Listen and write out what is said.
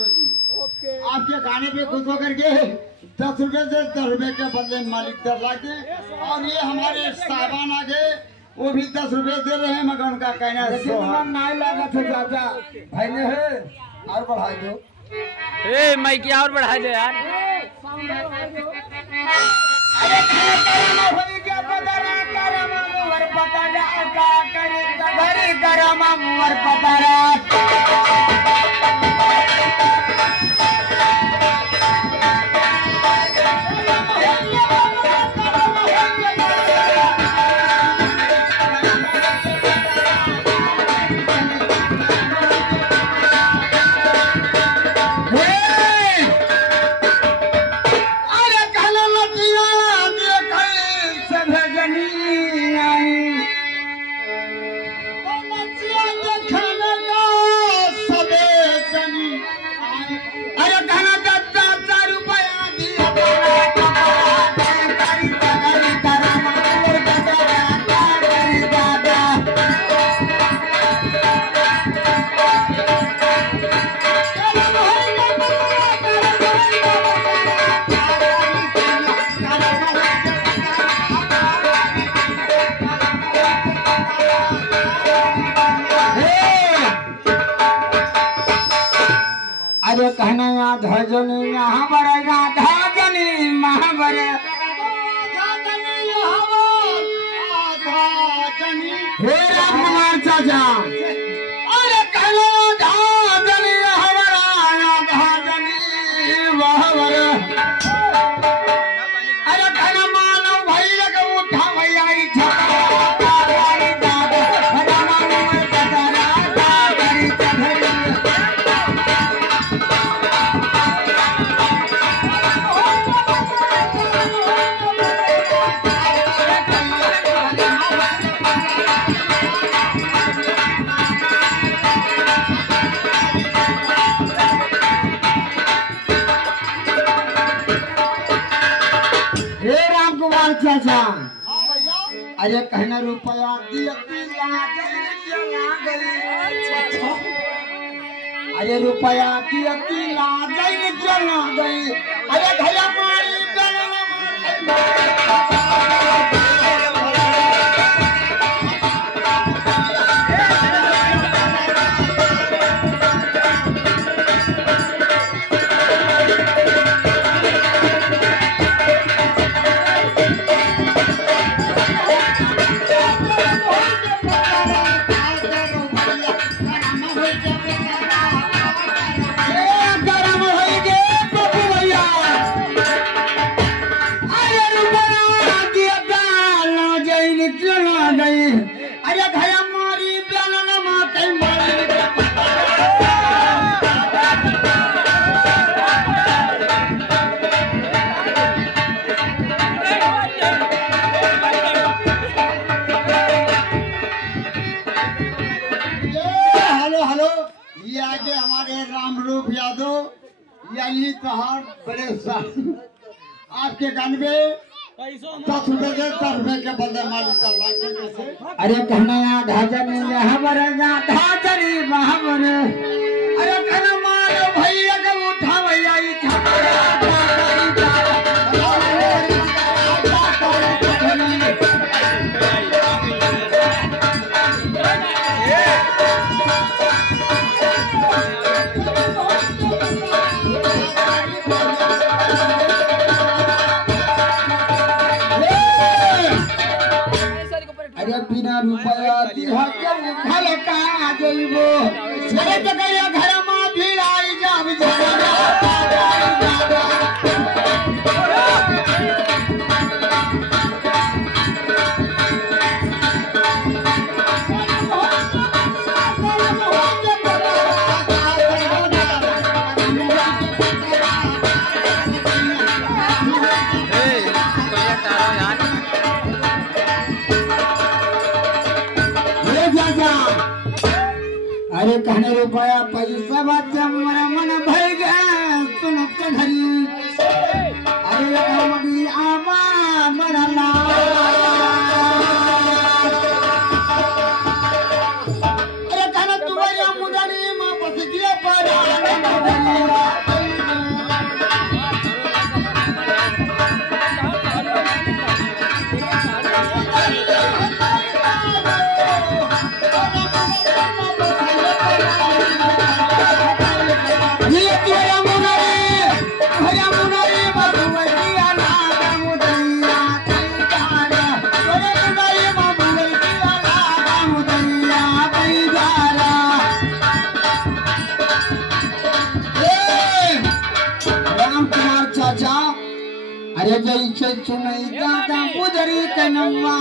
आपके गाने पे खुश होकर के 10 रुपए से 10 रुपए के बदले मालिक दर लाके और ये हमारे साहबान आगे वो भी 10 रुपए दे रहे हैं मगर उनका कहना नहीं लगा था चाचा भाई ने है और बढ़ा दो मैं क्या और बढ़ा दो यार कहना धजनी यहाँ बड़ेगा धजनी महाबर हे रामकुमार चाचा अरे कहना धजनी हमारा धजनी महाबर अरे कहना मानो भैया का उठा भैया चाचा अरे कहना रुपया अरे रुपया की ला गई चला गई अरे भैया यही त्योहार बड़े आपके गान में 10 रुपए से 10 रुपए के बदले मालिक कर लागे कैसे अरे कहना ढाजनी ढाजनी महावर अरे कहना मारो भैया का उठा भैया रुपया दिहा जब घर का जइबो चले तो गया घर में भिड़ाई जाब अरे कहने रुपया पैसा बात मरा मन भर गया तुम घरी अरे मनी आमा मरना अरे कहना तुम्हारी मुदरी मां बस दिया पर अरे जैसे चुनई दादा पुजरी के नवा